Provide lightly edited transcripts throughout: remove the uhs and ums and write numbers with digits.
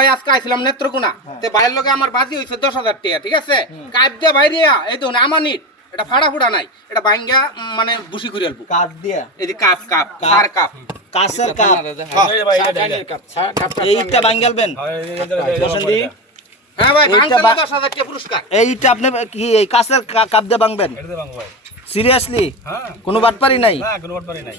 ভাই আজকে আইছিলাম নেত্রকোনা তে ভাইয়ের লগে আমার বাজি হইছে 10,000 টাকা ঠিক আছে কাপ দিয়া বাইরিয়া এই দেখুন আমানিট এটা ফাড়া ফুড়া নাই এটা ভাঙ্গা মানে বুসি করে আলবো কাপ দিয়া এই যে কাপ কাপ কার কাপ কাঁচের কাপ এইটা ভাঙ্গালবেন বসন্তি হ্যাঁ ভাই ভাঙতে 10,000 টাকা পুরস্কার এইটা আপনি কি এই কাঁচের কাপ দিয়ে ভাঙবেন এটা ভাঙবো ভাই সিরিয়াসলি হ্যাঁ কোনো বাটপারি নাই না কোনো বাটপারি নাই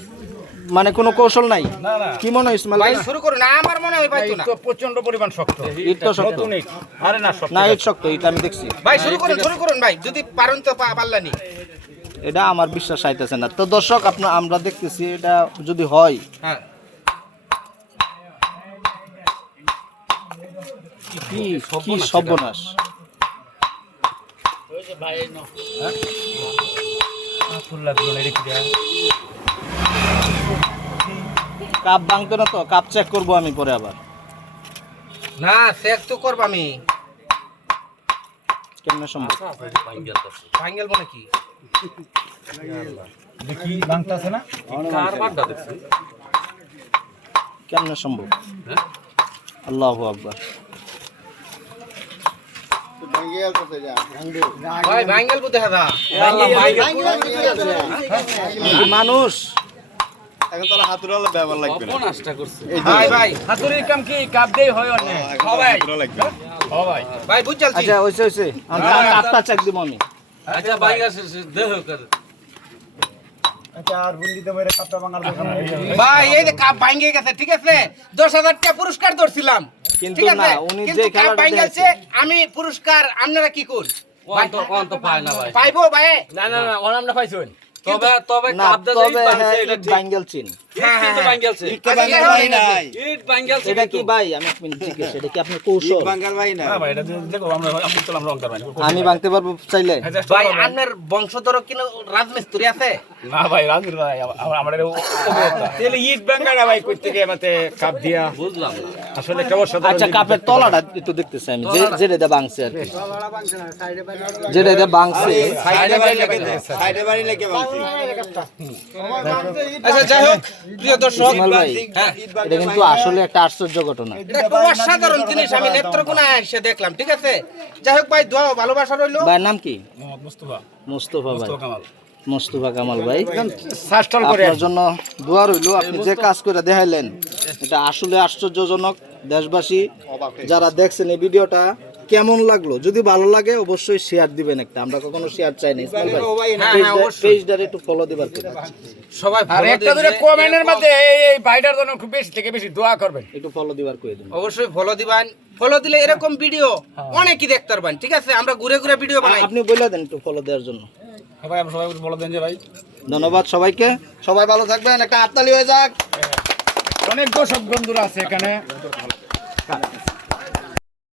মানে কোনো কৌশল নাই না না কি মনে হয় ইসমাইল ভাই ভাই শুরু করুন আমার মনে হয় ভাই তো না তো প্রচন্ড পরিমাণ শক্ত ইট তো শক্ত নতুন ইট আরে না শক্ত না ইট শক্ত এটা আমি দেখছি ভাই শুরু করুন ভাই যদি পারেন তো পারলানি এটা আমার বিশ্বাস আইতেছে না তো দর্শক আমরা দেখতেছি এটা যদি হয় হ্যাঁ কি কি সর্বনাশ ফুল লাগলো না রেখে দেয়া কাপ ভাঙতো না তো কাপ চেক করব আমি পরে আবার না চেক তো করব আমি কেমনে সম্ভব ভাঙ্গেল মানে কি দেখি ভাঙতাছে না কেমনে সম্ভব আল্লাহু আকবার ভাই ভাঙ্গেল বুঝে হাদা কি মানুষ এখন তারা হাতুড়ালে ব্যবহার লাগবে না ভাই ভাই হাতুড়ির কাম কি কাপ দেই হয় অনেক সবাই হাতুড়া লাগবে সবাই ভাই বুঝ চলছি আচ্ছা হইছে কাপটা চেক দিব আমি আচ্ছা ভাই আছে দেহ করে আচ্ছা আর বন্দিতে মেরে কাপটা ভাঙার দরকার নাই ভাই এই যে কাপ ভাঙ্গে গেছে ঠিক আছে 10,000 টাকা পুরস্কার ধরছিলাম কিন্তু ঠিক আছে না, উনি কিন্তু যে কাপ খেলাটা ভাঙ্গেছে আমি পুরস্কার আপনারা কি কর কোন তো পায় না ভাই পাইবো ভাই না না না ওর নামটা পাইছুন তবে না কাপ দা তবে পাইছে এটা ঠিক বাঙ্গাল চিন কিন্তু বাঙ্গালছে ইট বাঙ্গালছে এটা কি ভাই আমি এক মিনিট জিজ্ঞেস এটা কি আপনি কৌশল বাঙ্গাল ভাই না না ভাই এটা দেখো আমরা আপনি চল আমরা অঙ্কার ভাই আমি ভাঙতে পারবো চাইলে ভাই আপনার বংশধর কি রাজমিস্ত্রি আছে না ভাই রাজুর ভাই আমাদের তেলে ইট ভাঙাটা ভাই কই থেকে আমাতে কাপ দিয়া বুঝলাম না আসলে একটা অসাধারণ আচ্ছা কাপের তলাটা একটু দেখতেছি আমি যেটা দিয়ে ভাঙছে আর কি যেটা দিয়ে ভাঙছে সাইডে বাড়ি লেগে বাংছি আচ্ছা যাই হোক প্রিয় দর্শক ইসমাইল ভাই এটা কিন্তু আসলে একটা আশ্চর্য ঘটনা এটা একটা অসাধারণ জিনিস আমি নেত্রকোনা এসে দেখলাম ঠিক আছে যাই হোক ভাই দোয়া ও ভালোবাসা রইলো ভাইয়ের নাম কি মুস্তাফা মোস্তফা ভাই কামাল মোস্তফা কামাল ভাই সাস্টল করে আপনার জন্য দোয়া রইলো আপনি যে কাজ করে দেখাইলেন এটা আসলে আশ্চর্যজনক দেশবাসী যারা দেখছেন এই ভিডিওটা কেমন লাগলো যদি ভালো লাগে অবশ্যই শেয়ার দিবেন একটা আমরা কখনো শেয়ার চাই না ইসমাইল ভাই হ্যাঁ, অবশ্যই। পেজটারে একটু ফলো দিবার করে সবাই আর follow একটা দিন দূরে যে- কমেন্টের মধ্যে এই ভাইটার জন্য খুব বেশি থেকে বেশি দোয়া করবেন একটু ফলো দিবার করে দিন অবশ্যই ফলো দিবেন ফলো দিলে এরকম ভিডিও অনেকই দেখতে পারবেন ঠিক আছে আমরা ঘুরে ঘুরে ভিডিও বানাই আপনি বলে দেন একটু ফলো দেওয়ার জন্য ভাই আমরা সবাই বলে দেন যে ভাই ধন্যবাদ সবাইকে সবাই ভালো থাকবেন একটা হাততালি হয়ে যাক অনেক দর্শক বন্ধুরা আছে এখানে